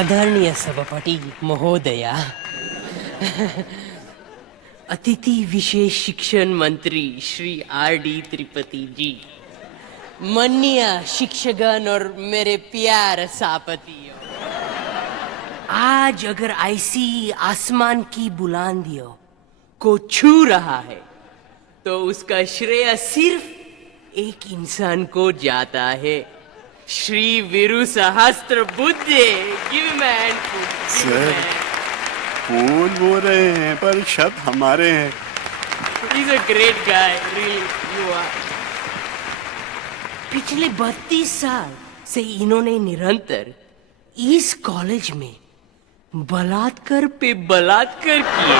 आदरणीय सभापति महोदया, अतिथि विशेष शिक्षण मंत्री श्री आर.डी. त्रिपाठी जी, माननीय शिक्षकगण और मेरे प्यार सापतियों, आज अगर ऐसी आसमान की बुलंदियों को छू रहा है तो उसका श्रेय सिर्फ एक इंसान को जाता है, Shri Viru Sahasrabuddhe. Give man sir, फूल वो रहे हैं पर शब्द हमारे हैं। He's a great guy, really, you are. पिछले 32 साल से इन्होंने निरंतर इस कॉलेज में बलात्कार पे बलात्कार किए।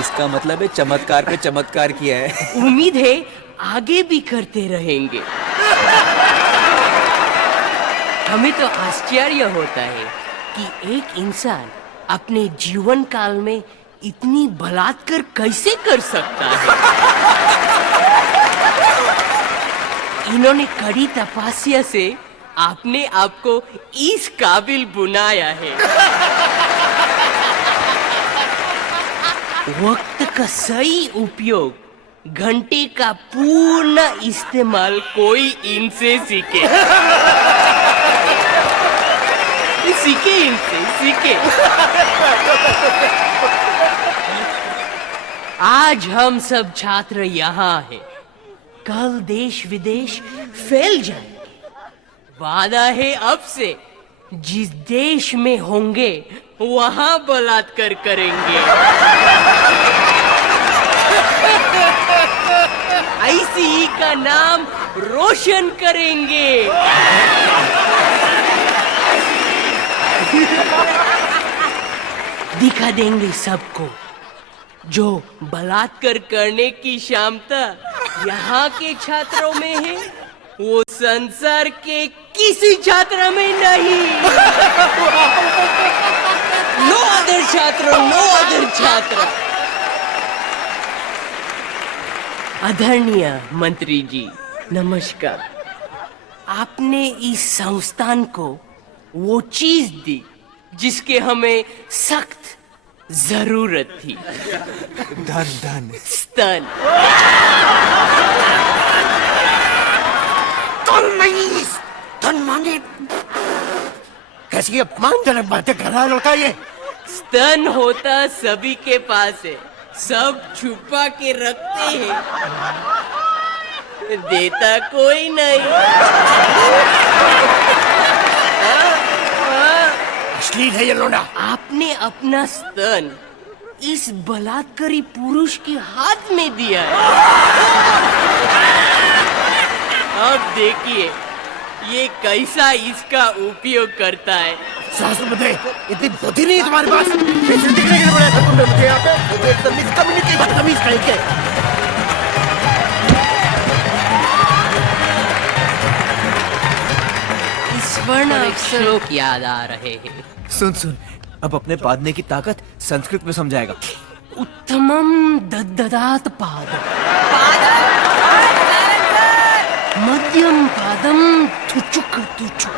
इसका मतलब है चमत्कार पे चमत्कार किया है। उम्मीद है आगे भी करते रहेंगे। हमें तो आश्चर्य होता है कि एक इंसान अपने जीवन काल में इतनी बलात्कार कैसे कर सकता है। इन्होंने कड़ी तपस्या से अपने आप को इस काबिल बनाया है। वक्त का सही उपयोग, घंटे का पूर्ण इस्तेमाल कोई इनसे सीखे। सीखे इनसे, सीखे। आज हम सब छात्र यहाँ हैं, कल देश विदेश फैल जाएंगे। वादा है अब से जिस देश में होंगे वहां बलात्कार करेंगे। आईसीई का नाम रोशन करेंगे। दिखा देंगे सबको जो बलात्कार करने की क्षमता यहाँ के छात्रों में है वो संसार के किसी छात्र में नहीं। नो अदर छात्र, नो अदर छात्र। आदरणीय मंत्री जी, नमस्कार। आपने इस संस्थान को वो चीज दी जिसके हमें सख्त जरूरत थी। धन स्तन। धन मांगे कैसी अपमानजनक बातें कर रहा है लड़का ये। स्तन होता सभी के पास है, सब छुपा के रखते हैं, देता कोई नहीं। अश्लील है ये लोना। आपने अपना स्तन इस बलात्कारी पुरुष के हाथ में दिया है। अब देखिए ये कैसा इसका उपयोग करता है। सहस्त्रबुद्धे, इतनी बुद्धि नहीं है तुम्हारे पास। कैसे दिखने के लिए बनाया था तुमने मुझे यहाँ पे? बदतमीज कहीं के। स्वर्ण अक्षरों की याद आ रहे हैं। सुन, अब अपने पादने की ताकत संस्कृत में समझाएगा। उत्तमम दददात पाद, मध्यम पादम तुचुक तुचुक,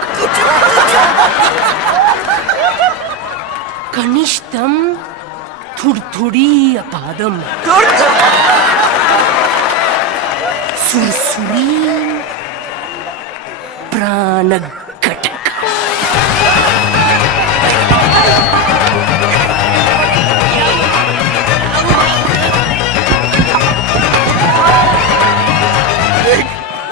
कनिष्ठम थुड़थुड़ी पादम, सुरसुरी प्राणघटक।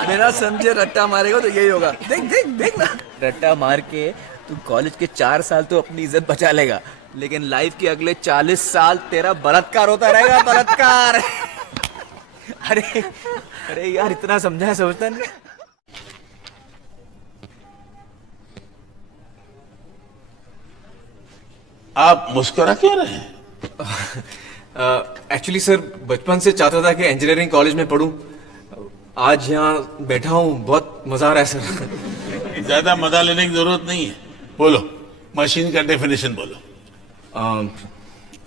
मेरा समझे रट्टा मारेगा तो यही होगा। देख ना, रट्टा मार के तू कॉलेज के 4 साल तो अपनी इज्जत बचा लेगा, लेकिन लाइफ के अगले 40 साल तेरा बलात्कार होता रहेगा। बलात्कार। अरे यार, इतना समझा समझता नहीं। आप मुस्कुरा क्यों रहे हैं? एक्चुअली सर, बचपन से चाहता था कि इंजीनियरिंग कॉलेज में पढूं। आज यहाँ बैठा हूँ, बहुत मजा आ रहा है सर। ज्यादा मजा लेने की जरूरत नहीं है। बोलो, मशीन का डेफिनेशन बोलो।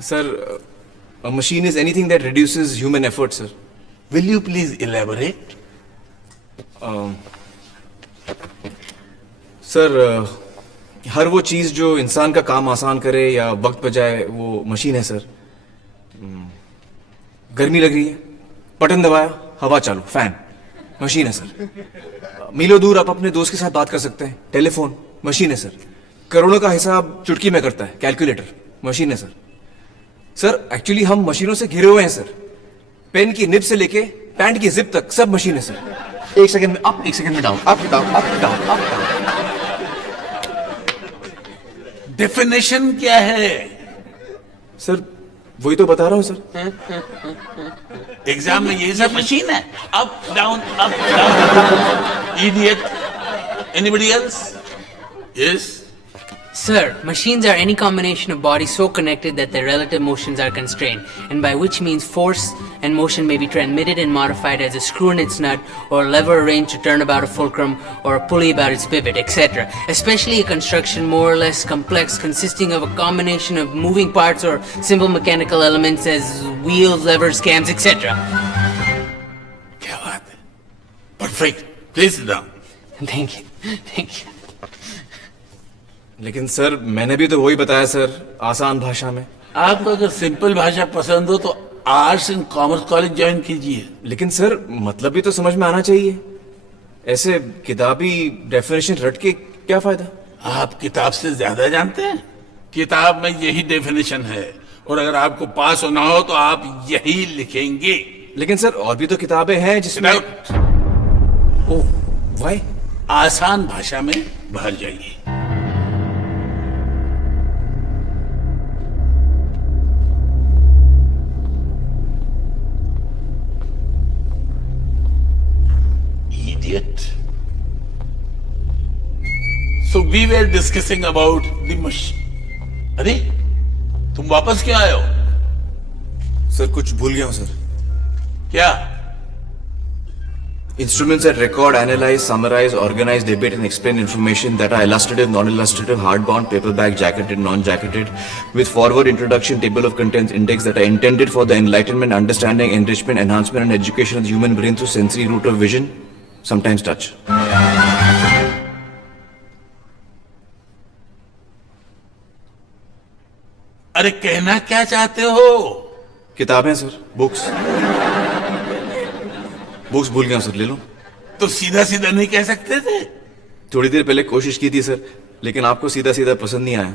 Sir, a machine is anything that reduces human effort, sir. Will you please elaborate? Sir हर वो चीज जो इंसान का काम आसान करे या वक्त बचाए वो मशीन है सर। गर्मी लग रही है, बटन दबाया, हवा चालू, फैन, मशीन है सर। मीलों दूर आप अपने दोस्त के साथ बात कर सकते हैं, टेलीफोन, मशीन है सर। करोड़ों का हिसाब चुटकी में करता है, कैलकुलेटर, मशीन है सर। सर एक्चुअली हम मशीनों से घिरे हुए हैं सर। पेन की निब से लेके पैंट की जिप तक सब मशीन है सर। एक सेकंड में अप, एक सेकंड में down, up down, up down, up down. Definition क्या है? सर वही तो बता रहा हूँ सर। एग्जाम में ये सब मशीन है, up down up down. Idiot. Anybody else? Yes. Sir, machines are any combination of bodies so connected that their relative motions are constrained, and by which means force and motion may be transmitted and modified as a screw in its nut, or a lever arranged to turn about a fulcrum, or a pulley about its pivot, etc. Especially a construction more or less complex consisting of a combination of moving parts or simple mechanical elements as wheels, levers, cams, etc. क्या बात है? Perfect. Please sit down. Thank you. Thank you. लेकिन sir मैंने भी तो वही बताया sir, आसान भाषा में। आपको अगर सिंपल भाषा पसंद हो तो arts and commerce college join कीजिए। लेकिन सर मतलब भी तो समझ में आना चाहिए। ऐसे किताबी डेफिनेशन रट के क्या फायदा? आप किताब से ज्यादा जानते हैं। किताब में यही डेफिनेशन है, और अगर आपको पास होना हो तो आप यही लिखेंगे। लेकिन सर और भी तो किताबें हैं जिसमें। ओह वाई? आसान भाषा में भर जाइए। Idiot. So we were discussing about the machine. अरे तुम वापस क्यों आए हो? सर कुछ भूल गया हूं सर। क्या? Instruments that record, analyze, summarize, organize, debate and explain information that are illustrative, non-illustrative, hardbound, paperback, jacketed, non-jacketed, with forward introduction, table of contents, index that are intended for the enlightenment, understanding, enrichment, enhancement and education of the human brain through sensory route of vision, sometimes touch. अरे कहना क्या चाहते हो? किताबें sir, books भूल गया sir, ले लो। तो सीधा सीधा नहीं कह सकते थे? थोड़ी देर पहले कोशिश की थी सर, लेकिन आपको सीधा सीधा पसंद नहीं आया।